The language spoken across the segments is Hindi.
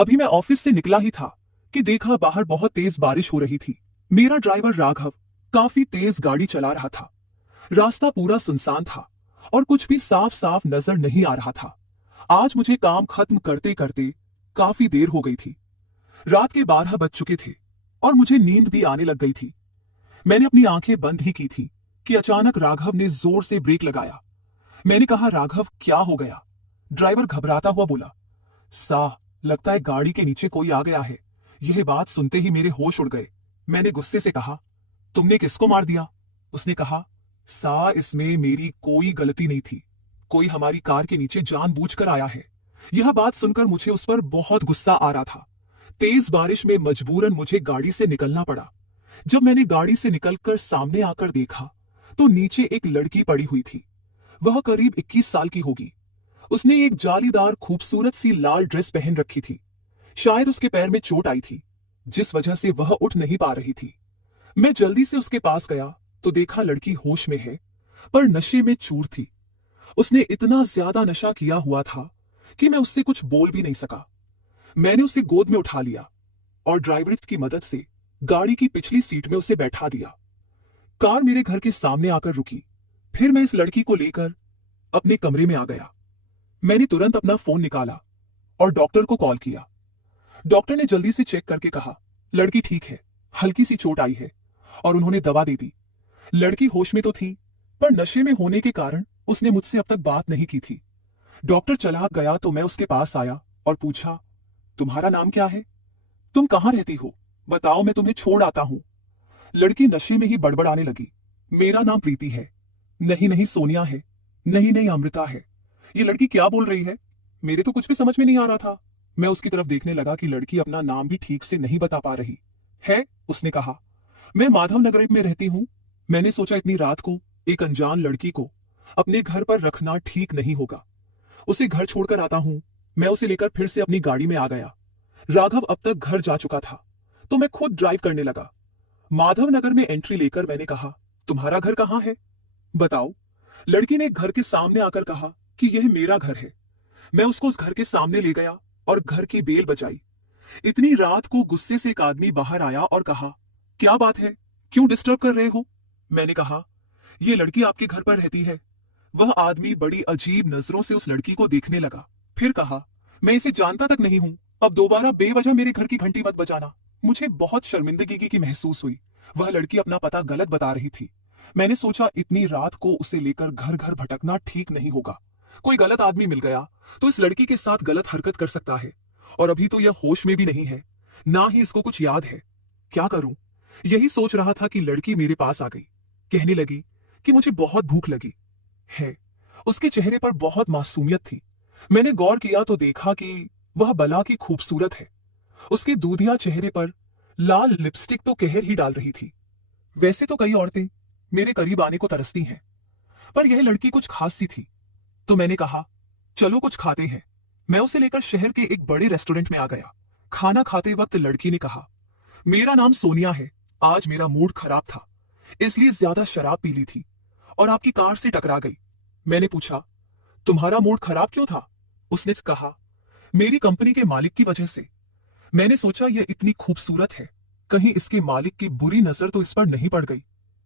अभी मैं ऑफिस से निकला ही था कि देखा बाहर बहुत तेज बारिश हो रही थी। मेरा ड्राइवर राघव काफी तेज गाड़ी चला रहा था। रास्ता पूरा सुनसान था और कुछ भी साफ साफ नजर नहीं आ रहा था। आज मुझे काम खत्म करते करते काफी देर हो गई थी। रात के 12 बज चुके थे और मुझे नींद भी आने लग गई थी। मैंने अपनी आंखें बंद ही की थी कि अचानक राघव ने जोर से ब्रेक लगाया। मैंने कहा, राघव क्या हो गया? ड्राइवर घबराता हुआ बोला, साह, लगता है गाड़ी के नीचे कोई आ गया है। यह बात सुनते ही मेरे होश उड़ गए। मैंने गुस्से से कहा, तुमने किसको मार दिया? उसने कहा, सा, इसमें मेरी कोई गलती नहीं थी। कोई हमारी कार के नीचे जानबूझकर आया है। यह बात सुनकर मुझे उस पर बहुत गुस्सा आ रहा था। तेज बारिश में मजबूरन मुझे गाड़ी से निकलना पड़ा। जब मैंने गाड़ी से निकलकर सामने आकर देखा तो नीचे एक लड़की पड़ी हुई थी। वह करीब 21 साल की होगी। उसने एक जालीदार खूबसूरत सी लाल ड्रेस पहन रखी थी। शायद उसके पैर में चोट आई थी, जिस वजह से वह उठ नहीं पा रही थी। मैं जल्दी से उसके पास गया तो देखा लड़की होश में है, पर नशे में चूर थी। उसने इतना ज्यादा नशा किया हुआ था कि मैं उससे कुछ बोल भी नहीं सका। मैंने उसे गोद में उठा लिया और ड्राइवर की मदद से गाड़ी की पिछली सीट में उसे बैठा दिया। कार मेरे घर के सामने आकर रुकी। फिर मैं इस लड़की को लेकर अपने कमरे में आ गया। मैंने तुरंत अपना फोन निकाला और डॉक्टर को कॉल किया। डॉक्टर ने जल्दी से चेक करके कहा, लड़की ठीक है, हल्की सी चोट आई है, और उन्होंने दवा दे दी। लड़की होश में तो थी, पर नशे में होने के कारण उसने मुझसे अब तक बात नहीं की थी। डॉक्टर चला गया तो मैं उसके पास आया और पूछा, तुम्हारा नाम क्या है? तुम कहाँ रहती हो? बताओ, मैं तुम्हें छोड़ आता हूं। लड़की नशे में ही बड़बड़ाने लगी, मेरा नाम प्रीति है। नहीं नहीं, सोनिया है। नहीं नहीं, अमृता है। ये लड़की क्या बोल रही है? मेरे तो कुछ भी समझ में नहीं आ रहा था। मैं उसकी तरफ देखने लगा कि लड़की अपना नाम भी ठीक से नहीं बता पा रही है। उसने कहा, मैं माधव नगर में रहती हूँ। मैंने सोचा इतनी रात को एक अनजान लड़की को अपने घर पर रखना ठीक नहीं होगा। उसे घर छोड़कर आता हूँ। मैं उसे लेकर फिर से अपनी गाड़ी में आ गया। राघव अब तक घर जा चुका था तो मैं खुद ड्राइव करने लगा। माधव नगर में एंट्री लेकर मैंने कहा, तुम्हारा घर कहाँ है? बताओ। लड़की ने घर के सामने आकर कहा कि यह मेरा घर है। मैं उसको उस घर के सामने ले गया और घर की बेल बजाई। इतनी रात को गुस्से से एक आदमी बाहर आया और कहा, क्या बात है, क्यों डिस्टर्ब कर रहे हो? मैंने कहा, यह लड़की आपके घर पर रहती है। वह आदमी बड़ी अजीब नजरों से उस लड़की को देखने लगा। फिर कहा, मैं इसे जानता तक नहीं हूं, अब दोबारा बेवजह मेरे घर की घंटी मत बजाना। मुझे बहुत शर्मिंदगी की महसूस हुई। वह लड़की अपना पता गलत बता रही थी। मैंने सोचा इतनी रात को उसे लेकर घर घर भटकना ठीक नहीं होगा। कोई गलत आदमी मिल गया तो इस लड़की के साथ गलत हरकत कर सकता है, और अभी तो यह होश में भी नहीं है, ना ही इसको कुछ याद है। क्या करूं? यही सोच रहा था कि लड़की मेरे पास आ गई। कहने लगी कि मुझे बहुत भूख लगी है। उसके चेहरे पर बहुत मासूमियत थी। मैंने गौर किया तो देखा कि वह बला की खूबसूरत है। उसके दूधिया चेहरे पर लाल लिपस्टिक तो कहर ही डाल रही थी। वैसे तो कई औरतें मेरे करीब आने को तरसती हैं, पर यह लड़की कुछ खास सी थी। तो मैंने कहा, चलो कुछ खाते हैं। मैं उसे लेकर शहर के एक बड़े रेस्टोरेंट में आ गया। खाना खाते वक्त लड़की ने कहा, मेरा नाम सोनिया है। आज मेरा मूड खराब था, इसलिए ज्यादा शराब पी ली थी और आपकी कार से टकरा गई। मैंने पूछा, तुम्हारा मूड खराब क्यों था? उसने कहा, मेरी कंपनी के मालिक की वजह से। मैंने सोचा यह इतनी खूबसूरत है, कहीं इसके मालिक की बुरी नजर तो इस पर नहीं पड़ गई।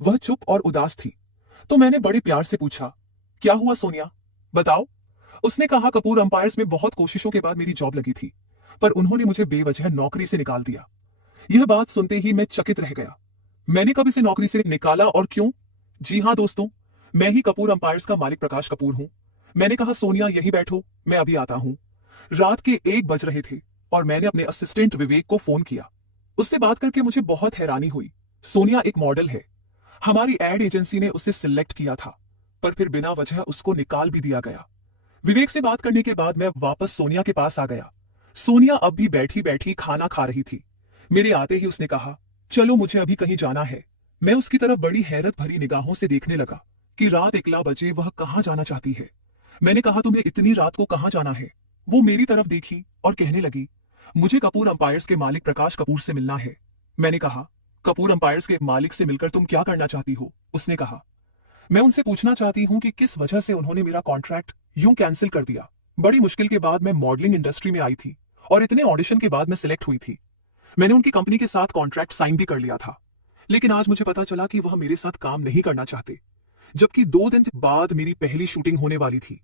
वह चुप और उदास थी। तो मैंने बड़े प्यार से पूछा, क्या हुआ सोनिया, बताओ। उसने कहा, कपूर अंपायर्स में बहुत कोशिशों के बाद मेरी जॉब लगी थी, पर उन्होंने मुझे बेवजह नौकरी से निकाल दिया। यह बात सुनते ही मैं चकित रह गया। मैंने कब इसे नौकरी से निकाला और क्यों? जी हाँ दोस्तों, मैं ही कपूर अंपायर्स का मालिक प्रकाश कपूर हूं। मैंने कहा, सोनिया यहीं बैठो, मैं अभी आता हूं। रात के 1 बज रहे थे और मैंने अपने असिस्टेंट विवेक को फोन किया। उससे बात करके मुझे बहुत हैरानी हुई। सोनिया एक मॉडल है। हमारी एड एजेंसी ने उसे सिलेक्ट किया था, पर फिर बिना वजह उसको निकाल भी दिया गया। विवेक से बात करने के बाद मैं वापस सोनिया के पास आ गया। सोनिया अब भी बैठी बैठी खाना खा रही थी। मेरे आते ही उसने कहा, चलो मुझे अभी कहीं जाना है। मैं उसकी तरफ बड़ी हैरत भरी निगाहों से देखने लगा कि रात 1 बजे वह कहाँ जाना चाहती है। मैंने कहा, तुम्हें इतनी रात को कहाँ जाना है? वो मेरी तरफ देखी और कहने लगी, मुझे कपूर अंपायर्स के मालिक प्रकाश कपूर से मिलना है। मैंने कहा, कपूर अंपायर्स के मालिक से मिलकर तुम क्या करना चाहती हो? उसने कहा, मैं उनसे पूछना चाहती हूँ कि किस वजह से उन्होंने मेरा कॉन्ट्रैक्ट यूं कैंसिल कर दिया। बड़ी मुश्किल के बाद मैं मॉडलिंग इंडस्ट्री में आई थी और इतने ऑडिशन के बाद मैं सिलेक्ट हुई थी। मैंने उनकी कंपनी के साथ कॉन्ट्रैक्ट साइन भी कर लिया था। लेकिन आज मुझे पता चला कि वह मेरे साथ काम नहीं करना चाहते, जबकि 2 दिन बाद मेरी पहली शूटिंग होने वाली थी।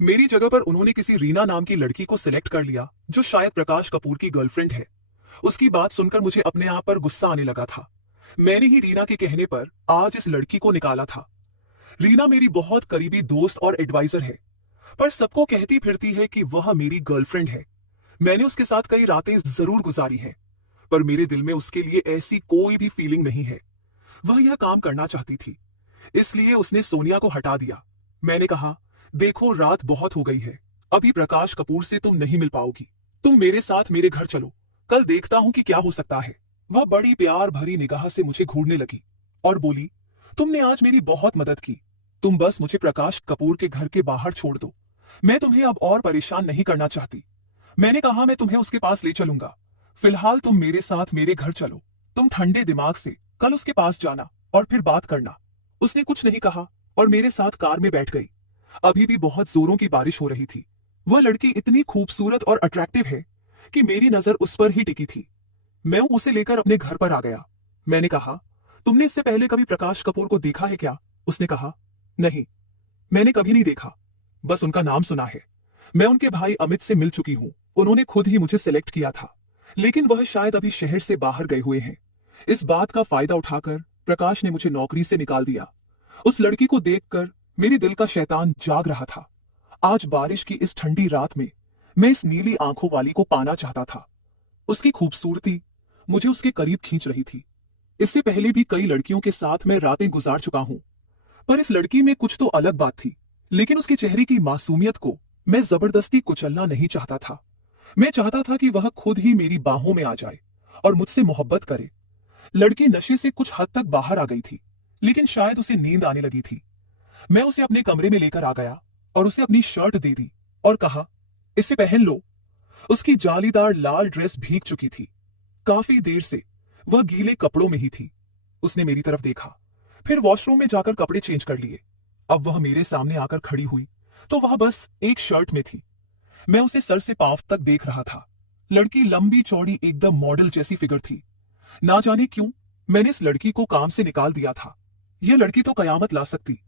मेरी जगह पर उन्होंने किसी रीना नाम की लड़की को सिलेक्ट कर लिया, जो शायद प्रकाश कपूर की गर्लफ्रेंड है। उसकी बात सुनकर मुझे अपने आप पर गुस्सा आने लगा था। मैंने ही रीना के कहने पर आज इस लड़की को निकाला था। रीना मेरी बहुत करीबी दोस्त और एडवाइजर है, पर सबको कहती फिरती है कि वह मेरी गर्लफ्रेंड है। मैंने उसके साथ कई रातें जरूर गुजारी है, पर मेरे दिल में उसके लिए ऐसी कोई भी फीलिंग नहीं है। वह यह काम करना चाहती थी, इसलिए उसने सोनिया को हटा दिया। मैंने कहा, देखो रात बहुत हो गई है, अभी प्रकाश कपूर से तुम नहीं मिल पाओगी। तुम मेरे साथ मेरे घर चलो, कल देखता हूं कि क्या हो सकता है। वह बड़ी प्यार भरी निगाह से मुझे घूरने लगी और बोली, तुमने आज मेरी बहुत मदद की। तुम बस मुझे प्रकाश कपूर के घर के बाहर छोड़ दो। मैं तुम्हें अब और परेशान नहीं करना चाहती। मैंने कहा, मैं तुम्हें उसके पास ले चलूंगा। फिलहाल तुम मेरे साथ मेरे घर चलो। तुम ठंडे दिमाग से कल उसके पास जाना और फिर बात करना। उसने कुछ नहीं कहा और मेरे साथ कार में बैठ गई। अभी भी बहुत जोरों की बारिश हो रही थी। वह लड़की इतनी खूबसूरत और अट्रैक्टिव है कि मेरी नजर उस पर ही टिकी थी। मैं उसे लेकर अपने घर पर आ गया। मैंने कहा, तुमने इससे पहले कभी प्रकाश कपूर को देखा है क्या? उसने कहा, नहीं, मैंने कभी नहीं देखा, बस उनका नाम सुना है। मैं उनके भाई अमित से मिल चुकी हूं, उन्होंने खुद ही मुझे सिलेक्ट किया था, लेकिन वह शायद अभी शहर से बाहर गए हुए हैं। इस बात का फायदा उठाकर प्रकाश ने मुझे नौकरी से निकाल दिया। उस लड़की को देखकर मेरे दिल का शैतान जाग रहा था। आज बारिश की इस ठंडी रात में मैं इस नीली आंखों वाली को पाना चाहता था। उसकी खूबसूरती मुझे उसके करीब खींच रही थी। इससे पहले भी कई लड़कियों के साथ मैं रातें गुजार चुका हूं, पर इस लड़की में कुछ तो अलग बात थी। लेकिन उसके चेहरे की मासूमियत को मैं जबरदस्ती कुचलना नहीं चाहता था। मैं चाहता था कि वह खुद ही मेरी बाहों में आ जाए और मुझसे मोहब्बत करे। लड़की नशे से कुछ हद तक बाहर आ गई थी, लेकिन शायद उसे नींद आने लगी थी। मैं उसे अपने कमरे में लेकर आ गया और उसे अपनी शर्ट दे दी और कहा, इसे पहन लो। उसकी जालीदार लाल ड्रेस भीग चुकी थी। काफी देर से वह गीले कपड़ों में ही थी। उसने मेरी तरफ देखा, फिर वॉशरूम में जाकर कपड़े चेंज कर लिए। अब वह मेरे सामने आकर खड़ी हुई तो वह बस एक शर्ट में थी। मैं उसे सर से पांव तक देख रहा था। लड़की लंबी चौड़ी एकदम मॉडल जैसी फिगर थी। ना जाने क्यों मैंने इस लड़की को काम से निकाल दिया था। यह लड़की तो कयामत ला सकती।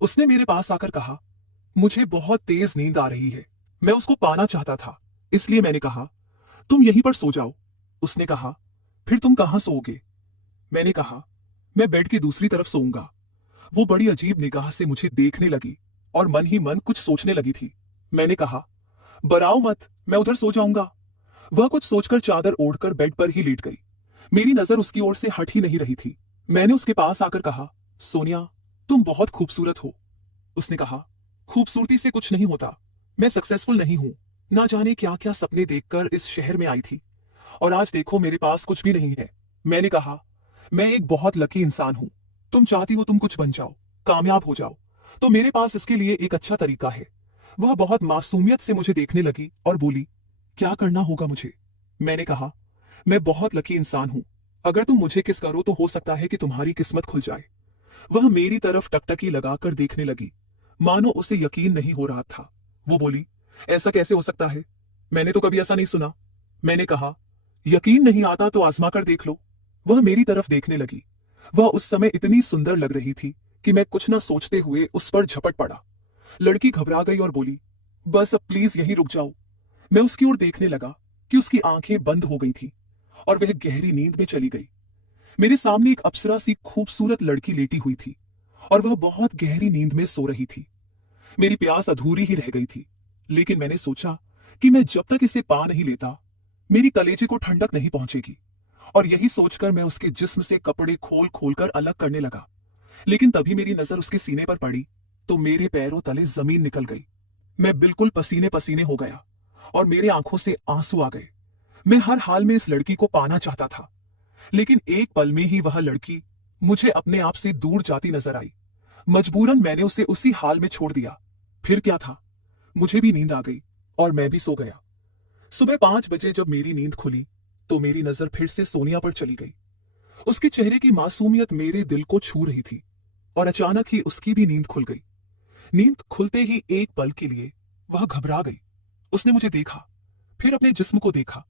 उसने मेरे पास आकर कहा, मुझे बहुत तेज नींद आ रही है, मैं उसको पाना चाहता था, इसलिए मैंने कहा, तुम यहीं पर सो जाओ। उसने कहा, फिर तुम कहां सोओगे? मैंने कहा, मैं बेड की दूसरी तरफ सोऊंगा। वो बड़ी अजीब निगाह से मुझे देखने लगी और मन ही मन कुछ सोचने लगी थी। मैंने कहा, बराओ मत, मैं उधर सो जाऊंगा। वह कुछ सोचकर चादर ओढ़कर बेड पर ही लेट गई। मेरी नजर उसकी ओर से हट ही नहीं रही थी। मैंने उसके पास आकर कहा, सोनिया, तुम बहुत खूबसूरत हो। उसने कहा, खूबसूरती से कुछ नहीं होता, मैं सक्सेसफुल नहीं हूं। ना जाने क्या क्या सपने देखकर इस शहर में आई थी और आज देखो मेरे पास कुछ भी नहीं है। मैंने कहा, मैं एक बहुत लकी इंसान हूं। तुम चाहती हो तुम कुछ बन जाओ, कामयाब हो जाओ, तो मेरे पास इसके लिए एक अच्छा तरीका है। वह बहुत मासूमियत से मुझे देखने लगी और बोली, क्या करना होगा मुझे? मैंने कहा, मैं बहुत लकी इंसान हूं, अगर तुम मुझे किस करो तो हो सकता है कि तुम्हारी किस्मत खुल जाए। वह मेरी तरफ टकटकी लगाकर देखने लगी, मानो उसे यकीन नहीं हो रहा था। वो बोली, ऐसा कैसे हो सकता है? मैंने तो कभी ऐसा नहीं सुना। मैंने कहा, यकीन नहीं आता तो आजमा कर देख लो। वह मेरी तरफ देखने लगी। वह उस समय इतनी सुंदर लग रही थी कि मैं कुछ न सोचते हुए उस पर झपट पड़ा। लड़की घबरा गई और बोली, बस अब प्लीज यहीं रुक जाओ। मैं उसकी ओर देखने लगा कि उसकी आंखें बंद हो गई थी और वह गहरी नींद में चली गई। मेरे सामने एक अप्सरा सी खूबसूरत लड़की लेटी हुई थी और वह बहुत गहरी नींद में सो रही थी। मेरी प्यास अधूरी ही रह गई थी, लेकिन मैंने सोचा कि मैं जब तक इसे पा नहीं लेता मेरी कलेजे को ठंडक नहीं पहुंचेगी। और यही सोचकर मैं उसके जिस्म से कपड़े खोल खोल कर अलग करने लगा। लेकिन तभी मेरी नजर उसके सीने पर पड़ी तो मेरे पैरों तले जमीन निकल गई। मैं बिल्कुल पसीने पसीने हो गया और मेरे आंखों से आंसू आ गए। मैं हर हाल में इस लड़की को पाना चाहता था, लेकिन एक पल में ही वह लड़की मुझे अपने आप से दूर जाती नजर आई। मजबूरन मैंने उसे उसी हाल में छोड़ दिया। फिर क्या था, मुझे भी नींद आ गई और मैं भी सो गया। सुबह 5 बजे जब मेरी नींद खुली तो मेरी नजर फिर से सोनिया पर चली गई। उसके चेहरे की मासूमियत मेरे दिल को छू रही थी और अचानक ही उसकी भी नींद खुल गई। नींद खुलते ही एक पल के लिए वह घबरा गई। उसने मुझे देखा, फिर अपने जिस्म को देखा।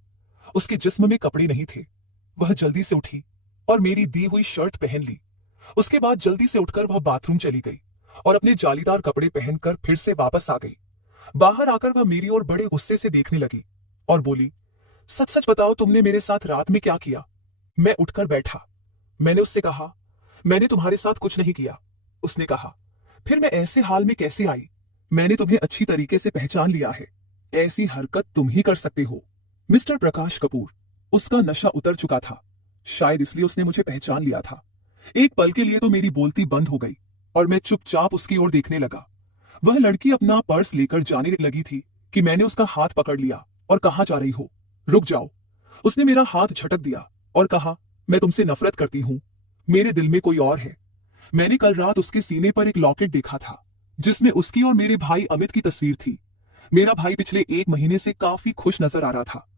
उसके जिस्म में कपड़े नहीं थे। वह जल्दी से उठी और मेरी दी हुई शर्ट पहन ली। उसके बाद जल्दी से उठकर वह बाथरूम चली गई और अपने जालीदार कपड़े पहनकर फिर से वापस आ गई। बाहर आकर वह मेरी ओर बड़े गुस्से से देखने लगी और बोली, सच सच बताओ तुमने मेरे साथ रात में क्या किया? मैं उठकर बैठा। मैंने उससे कहा, मैंने तुम्हारे साथ कुछ नहीं किया। उसने कहा, फिर मैं ऐसे हाल में कैसे आई? मैंने तुम्हें अच्छी तरीके से पहचान लिया है। ऐसी हरकत तुम ही कर सकते हो। मिस्टर प्रकाश कपूर। उसका नशा उतर चुका था। शायद इसलिए उसने मुझे पहचान लिया था। एक पल के लिए तो मेरी बोलती बंद हो गई और मैं चुपचाप उसकी ओर देखने लगा। वह लड़की अपना पर्स लेकर जाने लगी थी कि मैंने उसका हाथ पकड़ लिया और कहाँ जा रही हो? रुक जाओ। उसने मेरा हाथ झटक दिया और कहा, मैं तुमसे नफरत करती हूँ। मेरे दिल में कोई और है। मैंने कल रात उसके सीने पर एक लॉकेट देखा था जिसमें उसकी और मेरे भाई अमित की तस्वीर थी। मेरा भाई पिछले 1 महीने से काफी खुश नजर आ रहा था।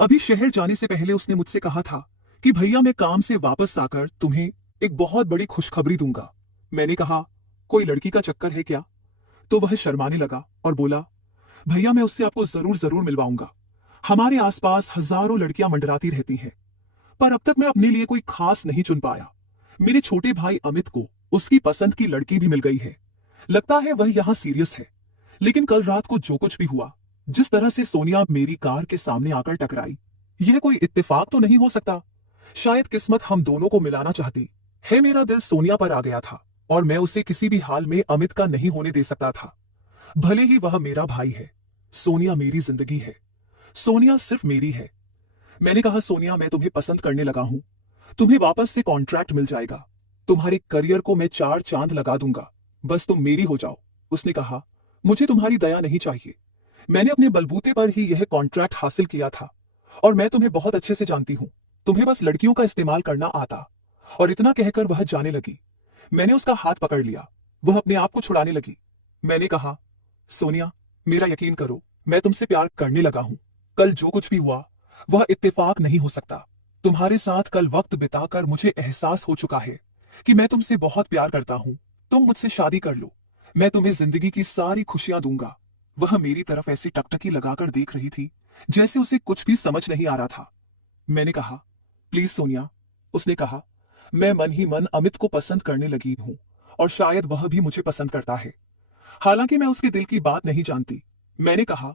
अभी शहर जाने से पहले उसने मुझसे कहा था कि भैया मैं काम से वापस आकर तुम्हें एक बहुत बड़ी खुशखबरी दूंगा। मैंने कहा, कोई लड़की का चक्कर है क्या? तो वह शर्माने लगा और बोला, भैया मैं उससे आपको जरूर जरूर मिलवाऊंगा। हमारे आसपास हजारों लड़कियां मंडराती रहती हैं, पर अब तक मैं अपने लिए कोई खास नहीं चुन पाया। मेरे छोटे भाई अमित को उसकी पसंद की लड़की भी मिल गई है। लगता है वह यहाँ सीरियस है। लेकिन कल रात को जो कुछ भी हुआ, जिस तरह से सोनिया मेरी कार के सामने आकर टकराई, यह कोई इत्तेफाक तो नहीं हो सकता। शायद किस्मत हम दोनों को मिलाना चाहती है। मेरा दिल सोनिया पर आ गया था और मैं उसे किसी भी हाल में अमित का नहीं होने दे सकता था। भले ही वह मेरा भाई है। सोनिया मेरी जिंदगी है। सोनिया सिर्फ मेरी है। मैंने कहा, सोनिया मैं तुम्हें पसंद करने लगा हूं। तुम्हें वापस से कॉन्ट्रैक्ट मिल जाएगा। तुम्हारे करियर को मैं 4 चांद लगा दूंगा। बस तुम मेरी हो जाओ। उसने कहा, मुझे तुम्हारी दया नहीं चाहिए। मैंने अपने बलबूते पर ही यह कॉन्ट्रैक्ट हासिल किया था और मैं तुम्हें बहुत अच्छे से जानती हूं। तुम्हें बस लड़कियों का इस्तेमाल करना आता। और इतना कहकर वह जाने लगी। मैंने उसका हाथ पकड़ लिया। वह अपने आप को छुड़ाने लगी। मैंने कहा, सोनिया मेरा यकीन करो, मैं तुमसे प्यार करने लगा हूं। कल जो कुछ भी हुआ वह इत्तेफाक नहीं हो सकता। तुम्हारे साथ कल वक्त बिताकर मुझे एहसास हो चुका है कि मैं तुमसे बहुत प्यार करता हूं। तुम मुझसे शादी कर लो। मैं तुम्हें जिंदगी की सारी खुशियां दूंगा। वह मेरी तरफ ऐसे टकटकी लगाकर देख रही थी जैसे उसे कुछ भी समझ नहीं आ रहा था। मैंने कहा, प्लीज सोनिया। उसने कहा, मैं मन ही मन अमित को पसंद करने लगी हूं और शायद वह भी मुझे पसंद करता है। हालांकि मैं उसके दिल की बात नहीं जानती। मैंने कहा,